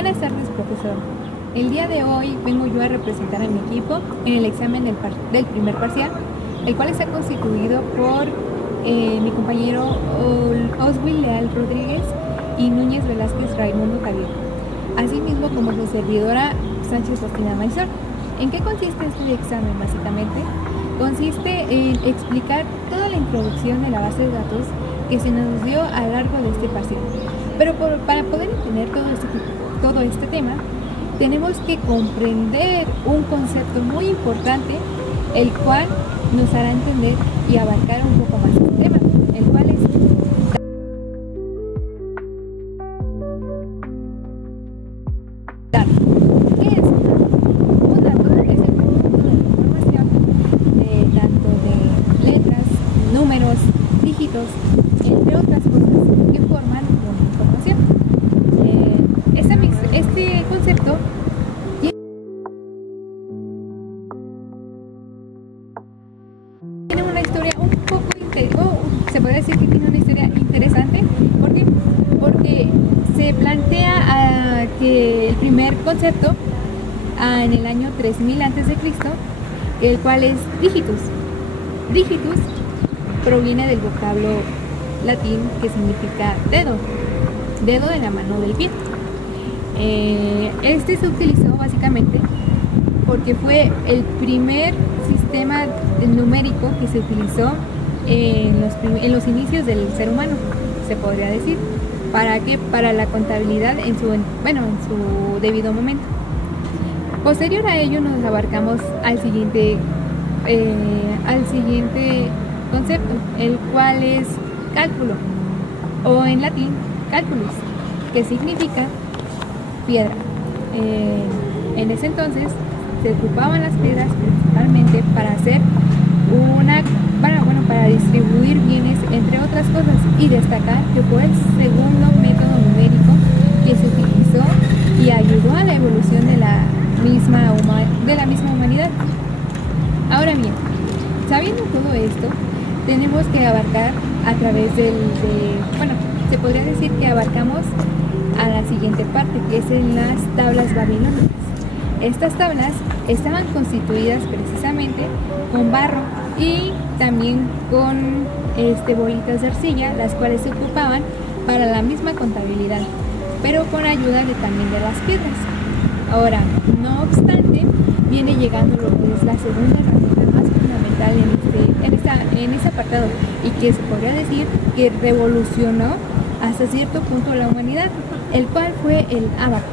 Buenas tardes, profesor. El día de hoy vengo yo a representar a mi equipo en el examen del primer parcial, el cual está constituido por mi compañero Oswil Leal Rodríguez y Núñez Velázquez Raimundo Javier, asimismo como su servidora Sánchez Justina Maizor. ¿En qué consiste este examen? Básicamente consiste en explicar toda la introducción de la base de datos que se nos dio a lo largo de este parcial. Pero para poder entender todo este tema, tenemos que comprender un concepto muy importante, el cual nos hará entender y abarcar un poco más el tema, el cual es dato. ¿Qué es un dato? Un dato es el conjunto de información, tanto de letras, números, dígitos, entre otras cosas que forman una información. Este concepto tiene una historia un poco se podría decir que tiene una historia interesante. ¿Por qué? Porque se plantea que el primer concepto en el año 3000 a.C., el cual es digitus. Digitus proviene del vocablo latín que significa dedo de la mano del pie. Este se utilizó básicamente porque fue el primer sistema numérico que se utilizó en los inicios del ser humano, se podría decir. ¿Para qué? Para la contabilidad en su debido momento. Posterior a ello nos abarcamos al siguiente concepto, el cual es cálculo, o en latín calculus, que significa piedra. En ese entonces se ocupaban las piedras principalmente para hacer para distribuir bienes, entre otras cosas, y destacar que fue el segundo método numérico que se utilizó y ayudó a la evolución de la misma humanidad. Ahora bien, sabiendo todo esto, tenemos que abarcar a través se podría decir que abarcamos a la siguiente parte, que es en las tablas babilónicas. Estas tablas estaban constituidas precisamente con barro y también con bolitas de arcilla, las cuales se ocupaban para la misma contabilidad, pero con ayuda también de las piedras. Ahora, no obstante, viene llegando lo que es la segunda herramienta más fundamental en este apartado, y que se podría decir que revolucionó hasta cierto punto la humanidad, el cual fue el ábaco.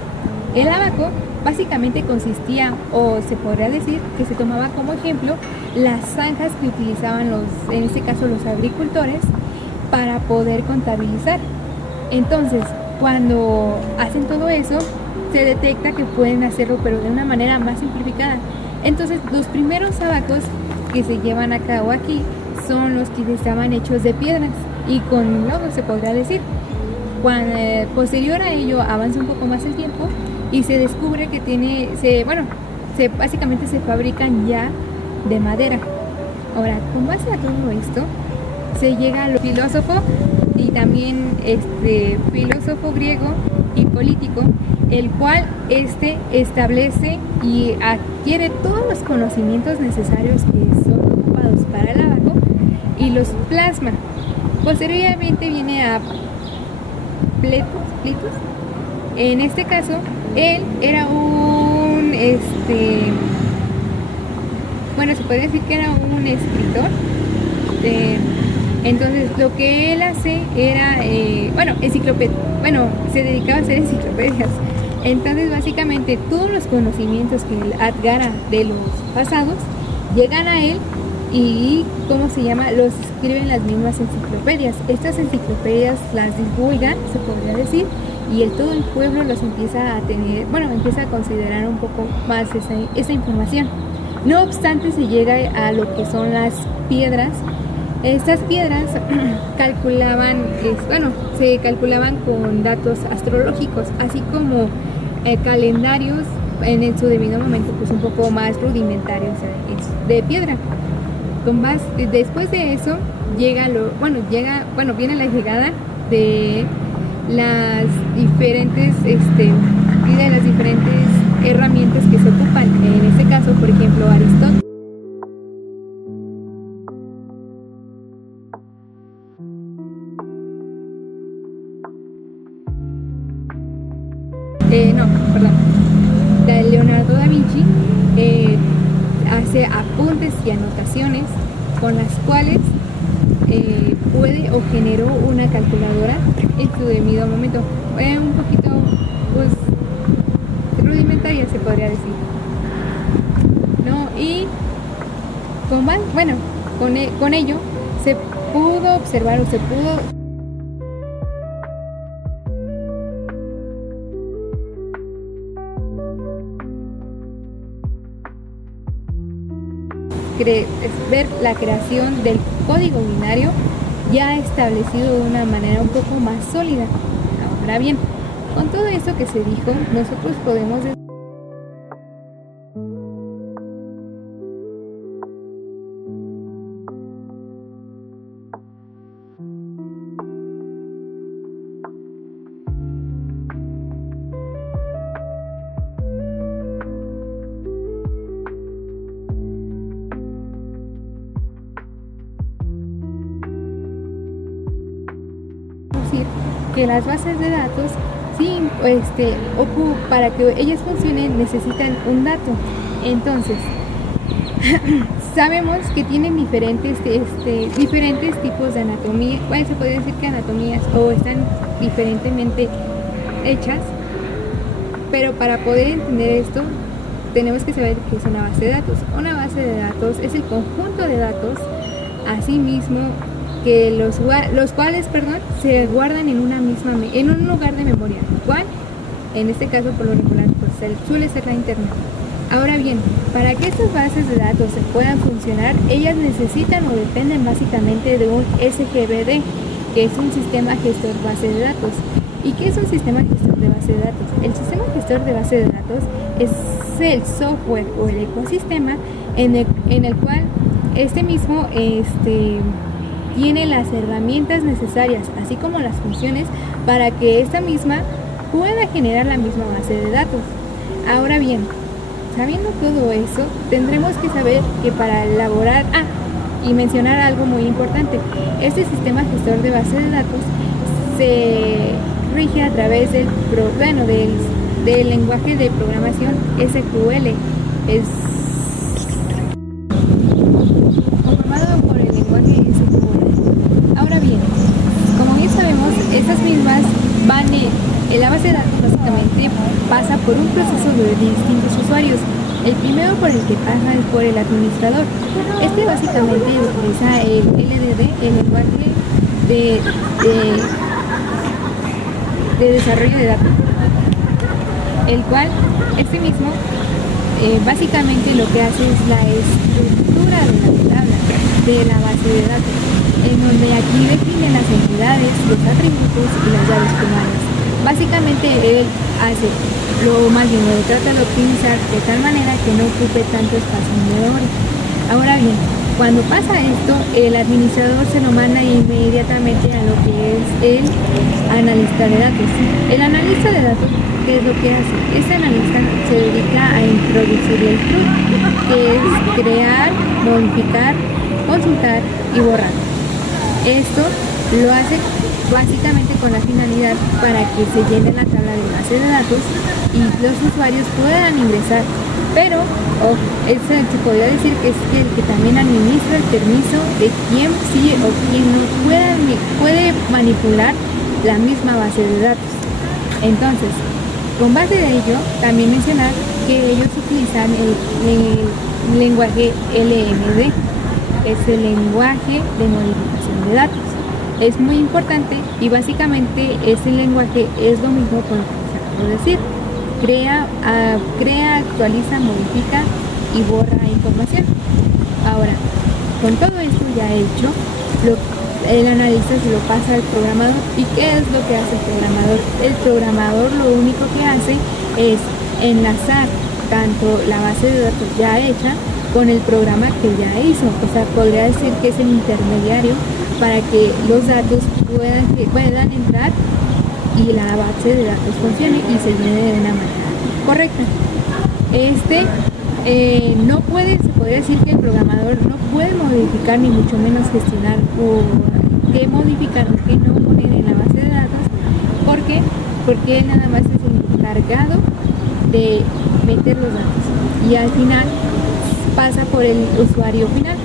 El ábaco básicamente consistía, o se podría decir que se tomaba como ejemplo, las zanjas que utilizaban en este caso los agricultores, para poder contabilizar. Entonces, cuando hacen todo eso, se detecta que pueden hacerlo, pero de una manera más simplificada. Entonces, los primeros ábacos que se llevan a cabo aquí son los que estaban hechos de piedras y con lodo, se podría decir. Posterior a ello avanza un poco más el tiempo y se descubre que básicamente se fabrican ya de madera. Ahora, con base a todo esto, se llega a lo filósofo, y también filósofo griego y político, el cual establece y adquiere todos los conocimientos necesarios que son ocupados para el ábaco y los plasma. Posteriormente viene a Plitos. En este caso, él era se puede decir que era un escritor. Entonces, lo que él hace era, se dedicaba a hacer enciclopedias. Entonces, básicamente, todos los conocimientos que él adquiera de los pasados llegan a él y, los escriben en las mismas enciclopedias. Estas enciclopedias las divulgan, se podría decir, y todo el pueblo los empieza a considerar un poco más esa información. No obstante, se llega a lo que son las piedras. Estas piedras se calculaban con datos astrológicos, así como calendarios en su debido momento, pues un poco más rudimentarios de piedra. Después de eso viene la llegada de las diferentes y de las diferentes herramientas que se ocupan. En este caso, por ejemplo, Aristóteles. No, perdón. Leonardo da Vinci hace apuntes y anotaciones con las cuales puede o generó una calculadora en su debido momento. Un poquito, pues, rudimentaria se podría decir, ¿no? Y con ello se pudo observar o se pudo ver la creación del código binario ya establecido de una manera un poco más sólida. Ahora bien, con todo esto que se dijo, nosotros podemos decir que las bases de datos, sí, para que ellas funcionen necesitan un dato. Entonces, sabemos que tienen diferentes tipos de anatomía. Bueno, se podría decir que anatomías o están diferentemente hechas, pero para poder entender esto tenemos que saber qué es una base de datos. Una base de datos es el conjunto de datos, asimismo, que los cuales se guardan en un lugar de memoria, ¿cuál? En este caso, por lo regular, pues, suele ser la internet. Ahora bien, para que estas bases de datos se puedan funcionar, ellas necesitan o dependen básicamente de un SGBD, que es un sistema gestor base de datos. ¿Y qué es un sistema gestor de base de datos? El sistema gestor de base de datos es el software o el ecosistema en el cual este mismo tiene las herramientas necesarias, así como las funciones, para que esta misma pueda generar la misma base de datos. Ahora bien, sabiendo todo eso, tendremos que saber que para elaborar, y mencionar algo muy importante, este sistema gestor de base de datos se rige a través del lenguaje de programación SQL. Es conformado por el lenguaje SQL. Ahora bien, como bien sabemos, estas mismas la base de datos básicamente pasa por un proceso de distintos usuarios. El primero por el que pasa es por el administrador. Este básicamente utiliza el LDD, el lenguaje de desarrollo de datos, el cual este mismo básicamente lo que hace es la estructura de la tabla de la base de datos, en donde aquí define las entidades, los atributos y las llaves primarias. Básicamente él trata de optimizar de tal manera que no ocupe tanto espacio en memoria. Ahora bien, cuando pasa esto, el administrador se lo manda inmediatamente a lo que es el analista de datos. El analista de datos, ¿qué es lo que hace? Este analista se dedica a introducir el truth, que es crear, modificar, consultar y borrar. Esto lo hace básicamente con la finalidad para que se llene la tabla de base de datos y los usuarios puedan ingresar. Pero se podría decir que es el que también administra el permiso de quién sí o quién no puede manipular la misma base de datos. Entonces, con base de ello, también mencionar que ellos utilizan el lenguaje LMD, es el lenguaje de modificación de datos. Es muy importante y básicamente ese lenguaje es lo mismo con lo que se acabó de decir. Crea, actualiza, modifica y borra información. Ahora, con todo esto ya hecho, el analista se lo pasa al programador. ¿Y qué es lo que hace el programador? El programador lo único que hace es enlazar tanto la base de datos ya hecha con el programa que ya hizo. O sea, podría decir que es el intermediario para que los datos puedan entrar y la base de datos funcione y se llene de una manera correcta. No puede, se podría decir que el programador no puede modificar ni mucho menos gestionar o qué modificar o qué no poner en la base de datos. ¿Por qué? Porque él nada más es el encargado de meter los datos y al final pasa por el usuario final,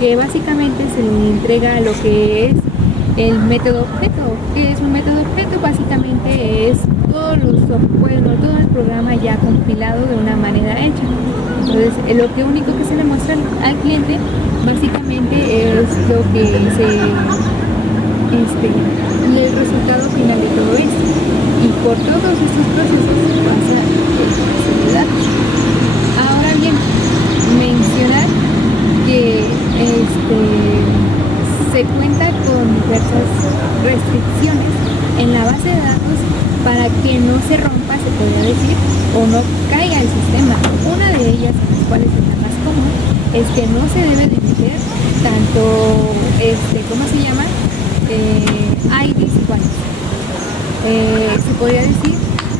que básicamente se le entrega lo que es el método objeto. ¿Qué es un método objeto? Básicamente es todo el programa ya compilado de una manera hecha. Entonces, lo que único que se le muestra al cliente básicamente es lo que y el resultado final de todo esto. Y por todos estos procesos pasa el proceso de datos. Ahora bien, mencionar que se cuenta con diversas restricciones en la base de datos para que no se rompa, se podría decir, o no caiga el sistema. Una de ellas, en las cuales es la más común, es que no se debe de meter tanto, ¿cómo se llama? IDs iguales. Se podría decir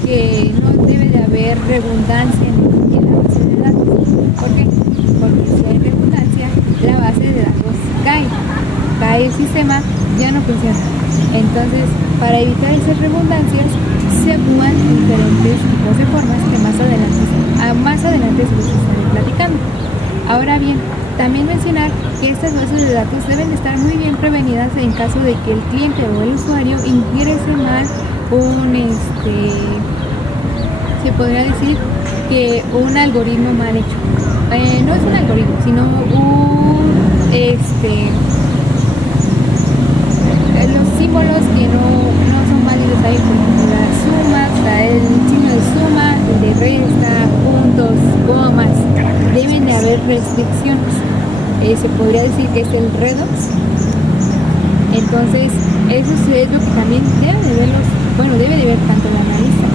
que no debe de haber redundancia en la base de datos. ¿Por qué? Porque si hay redundancia, la base de datos cae el sistema, ya no funciona. Entonces, para evitar esas redundancias, se actúan diferentes tipos de formas que más adelante se los estaré platicando. Ahora bien, también mencionar que estas bases de datos deben estar muy bien prevenidas en caso de que el cliente o el usuario ingrese mal se podría decir que un algoritmo mal hecho. No es un algoritmo, sino los símbolos que no son válidos ahí, por ejemplo, las sumas, el signo de suma, el de resta, puntos, comas, deben de haber restricciones. Se podría decir que es el redox. Entonces, eso es lo que también debe de ver tanto el analista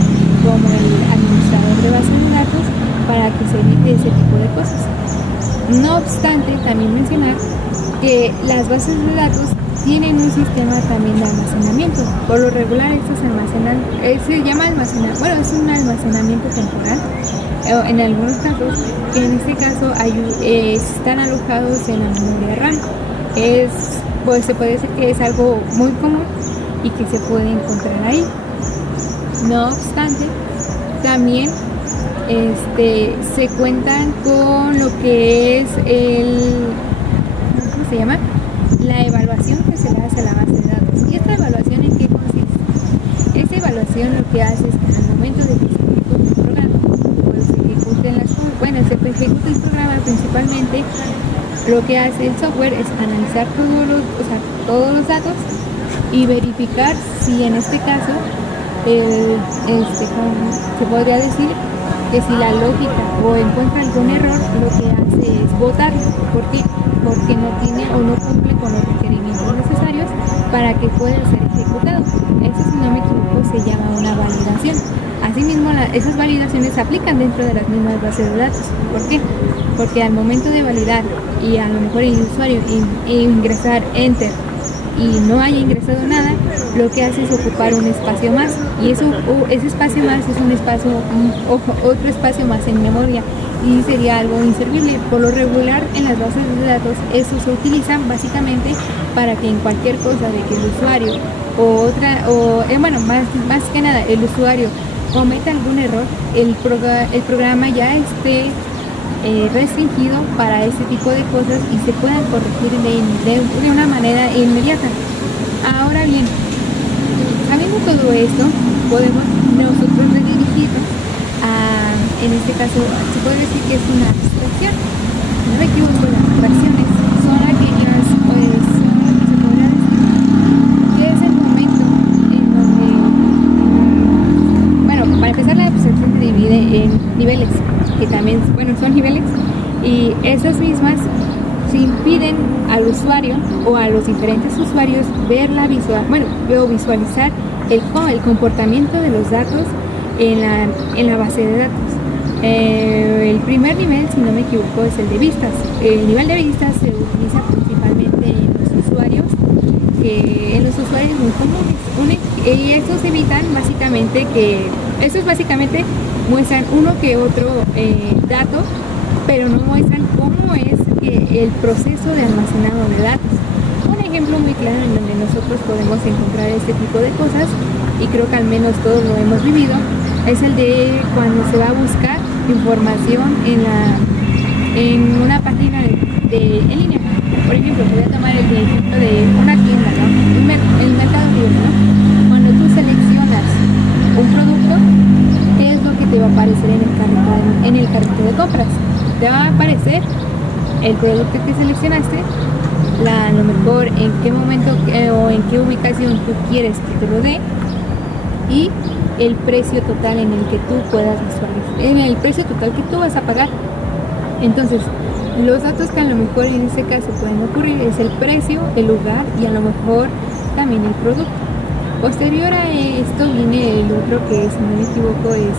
como el administrador de bases de datos para que se evite ese tipo de cosas. No obstante, también mencionar que las bases de datos tienen un sistema también de almacenamiento. Por lo regular estos se llama almacenamiento, es un almacenamiento temporal. En algunos casos, que en este caso están alojados en la memoria RAM. Se puede decir que es algo muy común y que se puede encontrar ahí. No obstante, también se cuentan con lo que es ¿cómo se llama? La evaluación que se le hace a la base de datos. ¿Y esta evaluación en qué consiste? Esta evaluación lo que hace es que al momento de que se ejecute un programa, se ejecuta el programa principalmente, lo que hace el software es analizar todos los datos y verificar si en este caso se podría decir que si la lógica o encuentra algún error, lo que hace es botarlo. ¿Por qué? Porque no tiene o no cumple con los requerimientos necesarios para que pueda ser ejecutado. Eso, si no me equivoco, se llama una validación. Asimismo, esas validaciones se aplican dentro de las mismas bases de datos. ¿Por qué? Porque al momento de validar y a lo mejor el usuario ingresar enter y no haya ingresado nada, lo que hace es ocupar un espacio más, y ese espacio más es otro espacio más en memoria, y sería algo inservible. Por lo regular, en las bases de datos, eso se utiliza básicamente para que en cualquier cosa de que el usuario más que nada el usuario cometa algún error, el programa ya esté restringido para ese tipo de cosas y se puedan corregir de una manera inmediata. Ahora bien, sabiendo todo esto, podemos nosotros redirigirnos en este caso, se puede decir que es una abstracción. No me equivoco, las abstracciones son aquellas, se podría decir que es el momento en donde, para empezar, la abstracción se divide en niveles, que también, son niveles, y esas mismas se impiden al usuario o a los diferentes usuarios visualizar el comportamiento de los datos en la base de datos. El primer nivel, si no me equivoco, es el de vistas. El nivel de vistas se utiliza principalmente en los usuarios muy comunes, y estos evitan básicamente muestran uno que otro dato, pero no muestran cómo es el proceso de almacenado de datos. Un ejemplo muy claro en donde nosotros podemos encontrar este tipo de cosas, y creo que al menos todos lo hemos vivido, es el de cuando se va a buscar información en una página en línea. Por ejemplo, voy a tomar el ejemplo de una tienda, ¿no? El Mercado Libre, ¿no? Cuando tú seleccionas un producto, ¿qué es lo que te va a aparecer en el carrito de compras? Te va a aparecer el producto que seleccionaste, a lo mejor en qué momento o en qué ubicación tú quieres que te lo dé, y el precio total en el que tú puedas visualizar, el precio total que tú vas a pagar. Entonces, los datos que a lo mejor en este caso pueden ocurrir es el precio, el lugar y a lo mejor también el producto. Posterior a esto viene el otro que, si no me equivoco, es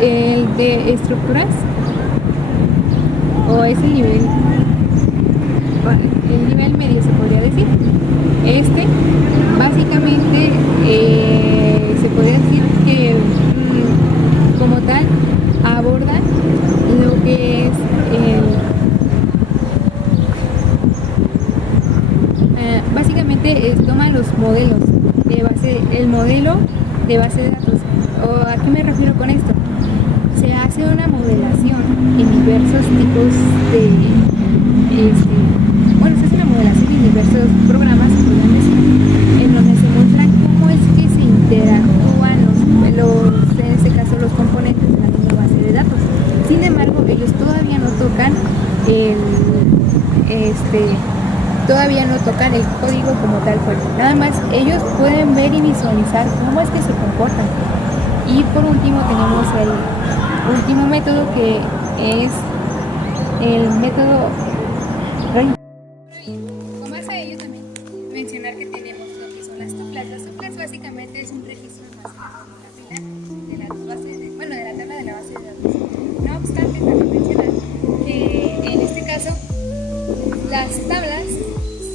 el de estructuras, o es el nivel medio, se podría decir. Este básicamente se podría decir que como tal aborda lo que es básicamente toma los modelos de base, el modelo de base de datos. ¿A qué me refiero con esto? Se hace una modelación en diversos tipos de se hace una modelación en diversos programas, podrían decir, en donde se muestran cómo es que se interactúan en este caso los componentes de la misma base de datos. Sin embargo, ellos todavía no tocan el código como tal cual. Nada más ellos pueden ver y visualizar cómo es que se comportan. Y por último tenemos el último método, que es el método RAID. Con base a ello también mencionar que tenemos lo que son las tuplas. Las tuplas básicamente es un registro de la base de la tabla de la base de datos. No obstante, también mencionar que en este caso las tablas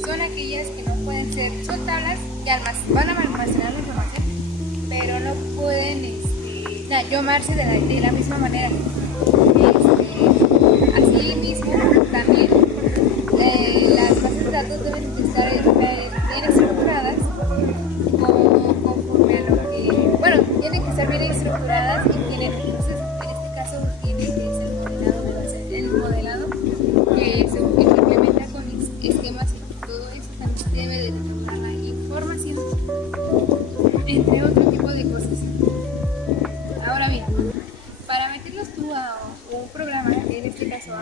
son aquellas que no pueden ser, son tablas que van a almacenar la información, pero no pueden llamarse de la misma manera. Así mismo, también las bases de datos deben estar bien estructuradas conforme a lo que, tienen que estar bien estructuradas y tienen, entonces, en este caso, tiene que ser el modelado que se implementa con esquemas, y todo eso también debe de tomar la información, entre otro tipo de cosas. Ahora bien, para meterlos tú a un programa, en este caso a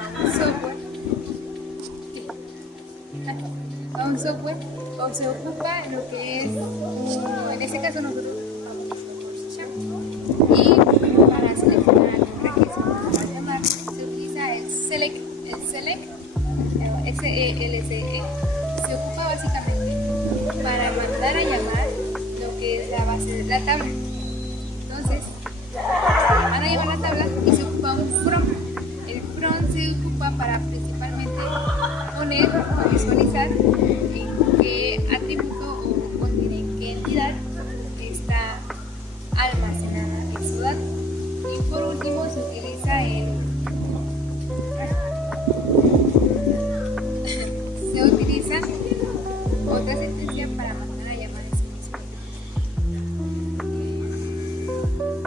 un software, o se ocupa lo que es, en este caso nosotros y para seleccionar algún registro, se utiliza el select, SELSE, se ocupa básicamente para mandar a llamar lo que es la base de la tabla. Entonces, van a llevar la tabla y se ocupa un from. El from se ocupa para principalmente poner o visualizar en qué atributo o contiene, en qué entidad está almacenada en su dato. Y por último se utiliza otra sentencia para mandar a llamar ese mismo.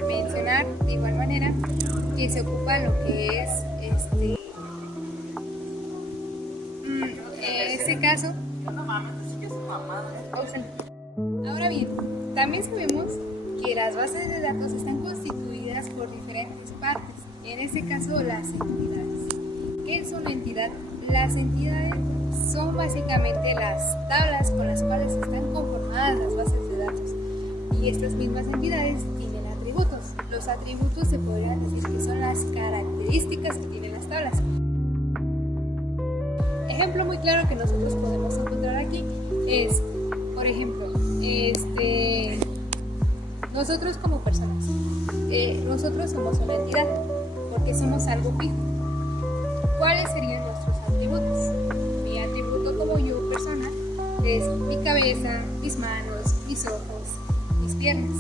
Mencionar de igual manera que se ocupa lo que es en este caso. Ahora bien, también sabemos que las bases de datos están constituidas por diferentes partes, en este caso las entidades. ¿Qué es una entidad? Las entidades son básicamente las tablas con las cuales están conformadas las bases de datos, y estas mismas entidades tienen atributos. Los atributos se podrían decir que son las características que tienen las tablas. Ejemplo muy claro que nosotros podemos encontrar aquí es, por ejemplo, nosotros como personas, nosotros somos una entidad porque somos algo fijo. ¿Cuáles serían nuestros atributos? Mi atributo como yo, persona, es mi cabeza, mis manos, mis ojos, mis piernas.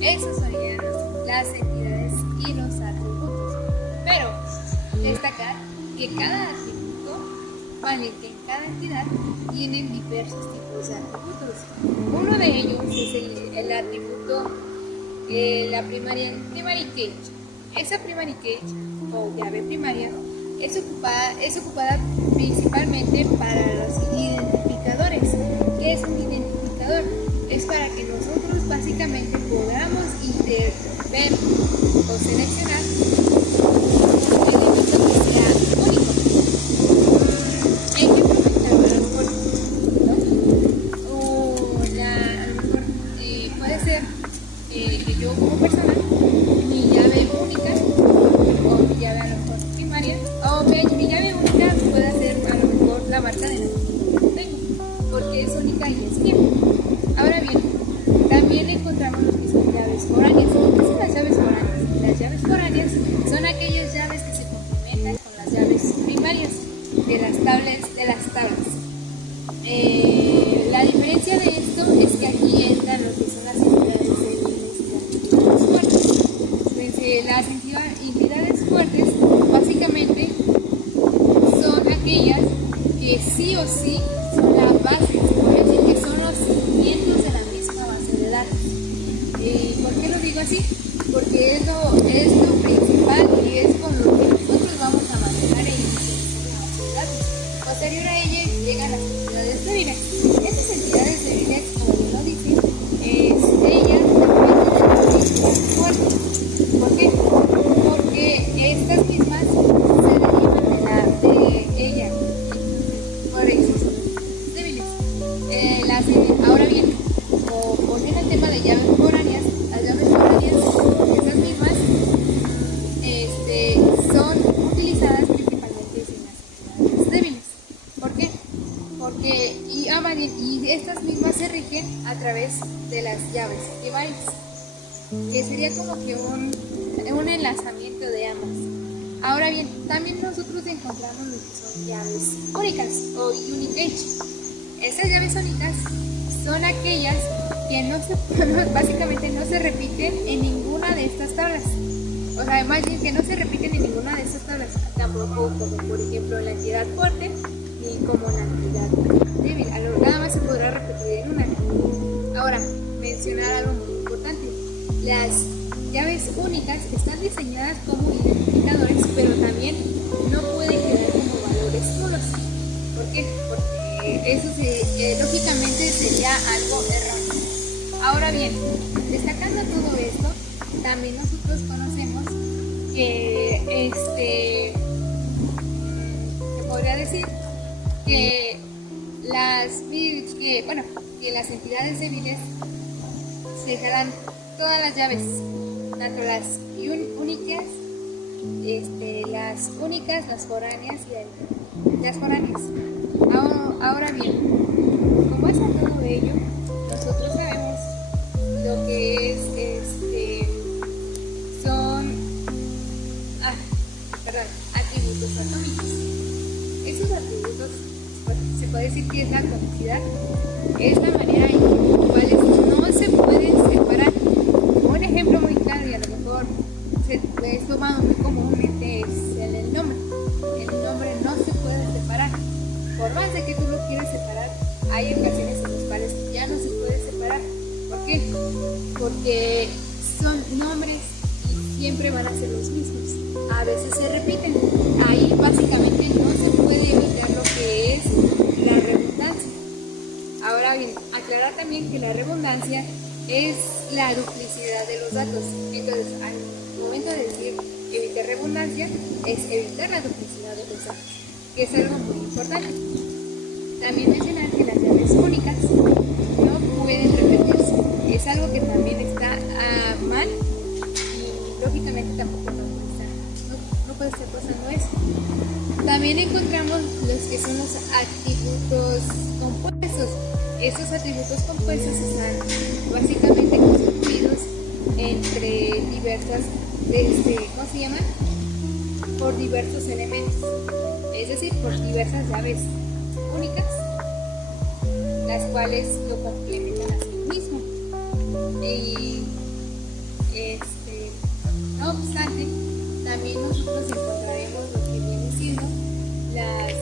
Esos serían las entidades y los atributos. Pero destacar que cada atributo, vale, que cada entidad tiene diversos tipos de atributos. Uno de ellos es el atributo, la primary key. Esa primary key o llave primaria es ocupada principalmente para los identificadores. ¿Qué es un identificador? Es para que nosotros básicamente podamos ver o seleccionar un elemento que sea único. Ejemplo, a lo mejor, ¿no? O a lo mejor puede ser que yo como persona, mi llave única, o mi llave a lo mejor primaria, o mi llave única puede ser a lo mejor la marca de nacimiento que tengo, porque es única y es mía. Ahora bien, también encontramos lo que son llaves foráneas. ¿Qué son las llaves foráneas? Las llaves foráneas son aquellas llaves que se complementan con las llaves primarias de las tablas. La diferencia de esto es que aquí entran lo que son las entidades débiles y las entidades fuertes. Las entidades fuertes básicamente son aquellas que sí o sí son la base, es decir, que son los cimientos de la misma base de datos. ¿Por qué lo digo así? Porque es lo principal y es con lo que nosotros vamos a manejar e inicializar la base de datos. Posterior a ella llegan las entidades débiles. Estas entidades débiles, como bien lo dice, ellas dependen de las entidades fuertes. ¿Por qué? Porque estas mismas se derivan de ella. Por eso son débiles. Ahora bien, volviendo al tema de llaves foráneas, las llaves foráneas, esas mismas, son utilizadas principalmente en las entidades débiles. ¿Por qué? Y estas mismas se rigen a través de las llaves tribales, que sería como que un enlazamiento de ambas. Ahora bien, también nosotros encontramos lo que son llaves únicas o unique. Estas llaves únicas son aquellas que básicamente no se repiten en ninguna de estas tablas. O sea, más bien que no se repiten en ninguna de estas tablas, tampoco como por ejemplo la entidad fuerte ni como la entidad débil. Nada más se podrá repetir en una. Ahora, mencionar algo muy importante. Las llaves únicas están diseñadas como identificadores, pero también no pueden quedar como valores nulos. ¿Por qué? Porque eso lógicamente sería algo erróneo. Ahora bien, destacando todo esto, también nosotros conocemos que se podría decir que que las entidades débiles se dejarán todas las llaves, tanto las únicas, las foráneas y las foráneas. Ahora bien, con base a todo ello, nosotros sabemos lo que son atributos atómicos. Esos atributos, pues, se puede decir que es la atomicidad, es la manera en la cual no se pueden separar. Un ejemplo muy claro y a lo mejor es tomado muy comúnmente es el nombre. El nombre no se puede separar. Por más de que tú lo quieras separar, hay ocasiones en las cuales ya no se puede separar. ¿Por qué? Porque son nombres y siempre van a ser los mismos. A veces se repiten. Ahí básicamente no se puede evitar lo que es la redundancia. Ahora bien, aclarar también que la redundancia es la duplicidad de los datos. Entonces, al momento de decir evitar redundancia, es evitar la duplicidad de los datos, que es algo muy importante. También mencionar que las llaves únicas no pueden repetirse. Es algo que también está mal y lógicamente tampoco no puede estar pasando eso. También encontramos los que son los atributos compuestos. Estos atributos compuestos están básicamente constituidos entre diversas, ¿cómo se llaman? Por diversos elementos, es decir, por diversas llaves únicas, las cuales lo complementan a sí mismo. Y obstante, también nosotros encontraremos lo que viene siendo las